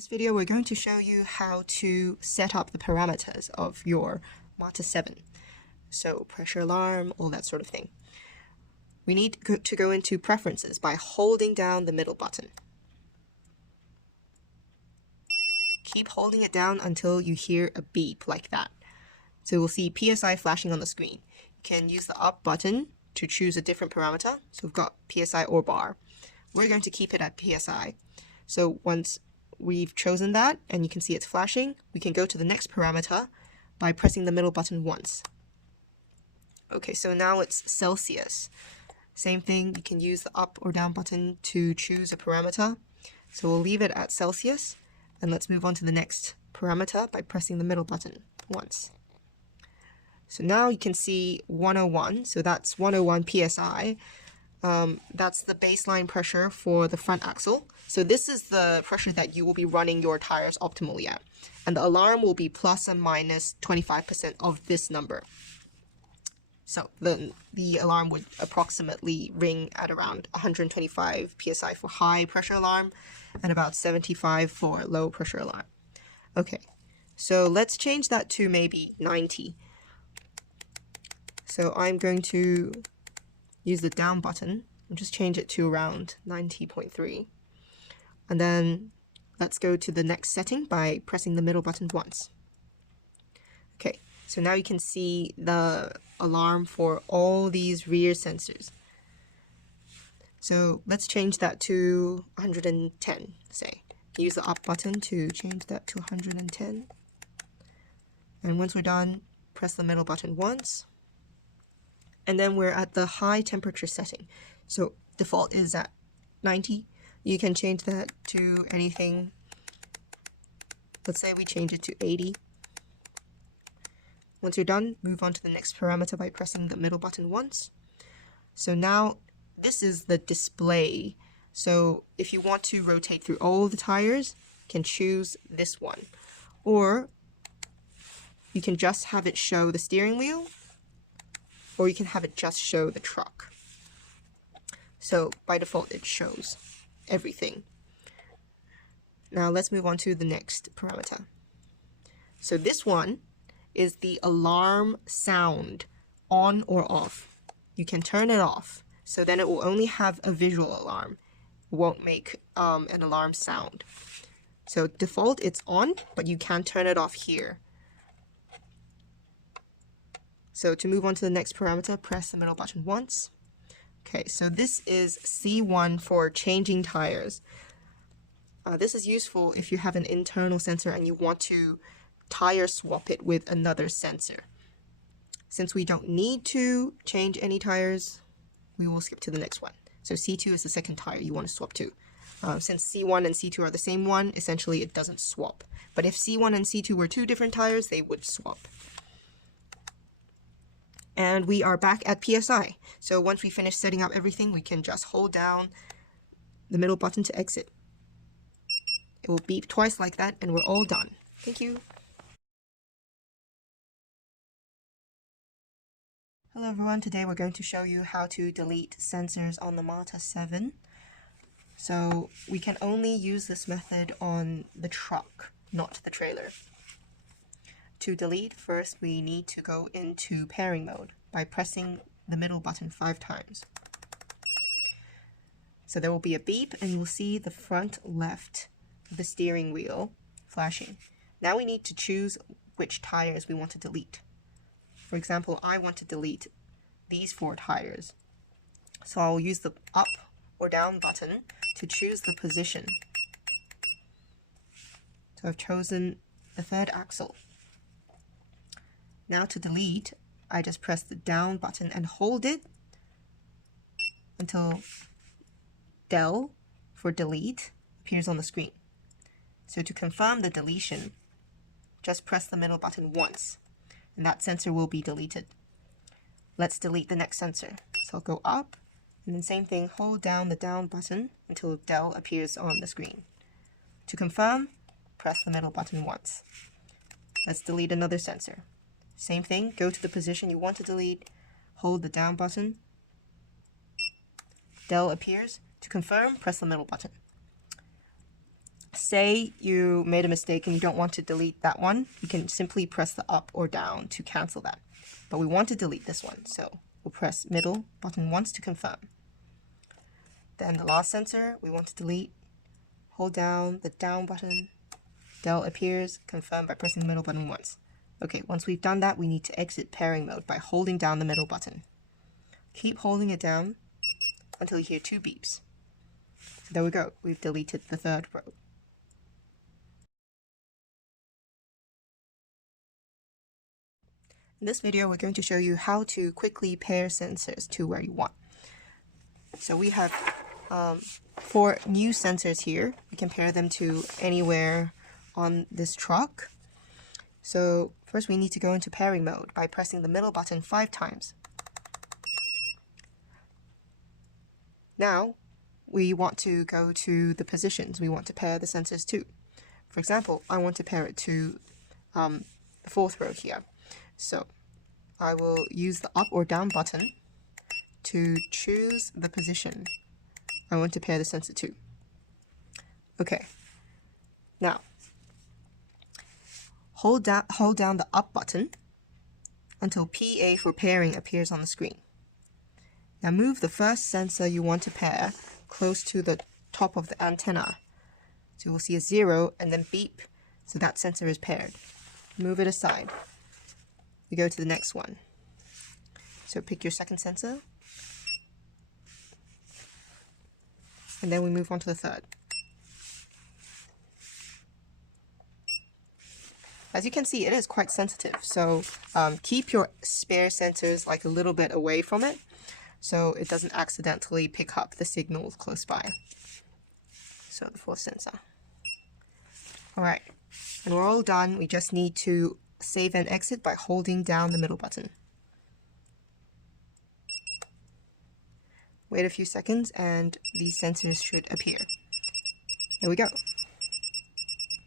In this video, we're going to show you how to set up the parameters of your Mata7. So pressure alarm, all that sort of thing. We need to go into preferences by holding down the middle button. Keep holding it down until you hear a beep like that. So we'll see PSI flashing on the screen. You can use the up button to choose a different parameter. So we've got PSI or bar. We're going to keep it at PSI. So once we've chosen that and you can see it's flashing, we can go to the next parameter by pressing the middle button once. Okay, so now it's Celsius. Same thing, you can use the up or down button to choose a parameter. So we'll leave it at Celsius, and let's move on to the next parameter by pressing the middle button once. So now you can see 101, so that's 101 PSI. That's the baseline pressure for the front axle. So this is the pressure that you will be running your tires optimally at. And the alarm will be plus or minus 25% of this number. So the alarm would approximately ring at around 125 PSI for high pressure alarm and about 75 for low pressure alarm. Okay, so let's change that to maybe 90. So I'm going to use the down button and just change it to around 90.3. And then let's go to the next setting by pressing the middle button once. Okay, so now you can see the alarm for all these rear sensors. So let's change that to 110, say. Use the up button to change that to 110. And once we're done, press the middle button once. And then we're at the high temperature setting. So default is at 90. You can change that to anything. Let's say we change it to 80. Once you're done, move on to the next parameter by pressing the middle button once. So now this is the display. So if you want to rotate through all the tires, you can choose this one. Or you can just have it show the steering wheel, or you can have it just show the truck. So by default, it shows everything. Now let's move on to the next parameter. So this one is the alarm sound, on or off. You can turn it off, so then it will only have a visual alarm. It won't make an alarm sound. So default, it's on, but you can turn it off here. So to move on to the next parameter, press the middle button once. Okay, so this is C1 for changing tires. This is useful if you have an internal sensor and you want to tire swap it with another sensor. Since we don't need to change any tires, we will skip to the next one. So C2 is the second tire you want to swap to. Since C1 and C2 are the same one, essentially it doesn't swap. But if C1 and C2 were two different tires, they would swap. And we are back at PSI. So once we finish setting up everything, we can just hold down the middle button to exit. It will beep twice like that, and we're all done. Thank you. Hello everyone, today we're going to show you how to delete sensors on the Mata7. So we can only use this method on the truck, not the trailer. To delete, first we need to go into pairing mode by pressing the middle button 5 times. So there will be a beep and you'll see the front left of the steering wheel flashing. Now we need to choose which tires we want to delete. For example, I want to delete these 4 tires. So I'll use the up or down button to choose the position. So I've chosen the third axle. Now to delete, I just press the down button and hold it until del for delete appears on the screen. So to confirm the deletion, just press the middle button once, and that sensor will be deleted. Let's delete the next sensor. So I'll go up, and then same thing, hold down the down button until del appears on the screen. To confirm, press the middle button once. Let's delete another sensor. Same thing, go to the position you want to delete, hold the down button, del appears. To confirm, press the middle button. say you made a mistake and you don't want to delete that one, you can simply press the up or down to cancel that. But we want to delete this one, so we'll press middle button once to confirm. Then the last sensor we want to delete, hold down the down button, del appears, confirm by pressing the middle button once. Okay, once we've done that, we need to exit pairing mode by holding down the middle button. Keep holding it down until you hear 2 beeps. So there we go, we've deleted the third row. In this video, we're going to show you how to quickly pair sensors to where you want. So we have 4 new sensors here. We can pair them to anywhere on this truck. So first we need to go into pairing mode by pressing the middle button 5 times. Now we want to go to the positions we want to pair the sensors to. For example, I want to pair it to the 4th row here. So I will use the up or down button to choose the position I want to pair the sensor to. Okay, now hold down the up button until PA for pairing appears on the screen. Now move the first sensor you want to pair close to the top of the antenna. So we'll see a 0 and then beep, so that sensor is paired. Move it aside. We go to the next one. So pick your second sensor. And then we move on to the third. As you can see, it is quite sensitive, so keep your spare sensors like a little bit away from it so it doesn't accidentally pick up the signals close by. So the 4th sensor. Alright, and we're all done. We just need to save and exit by holding down the middle button. Wait a few seconds and these sensors should appear. There we go.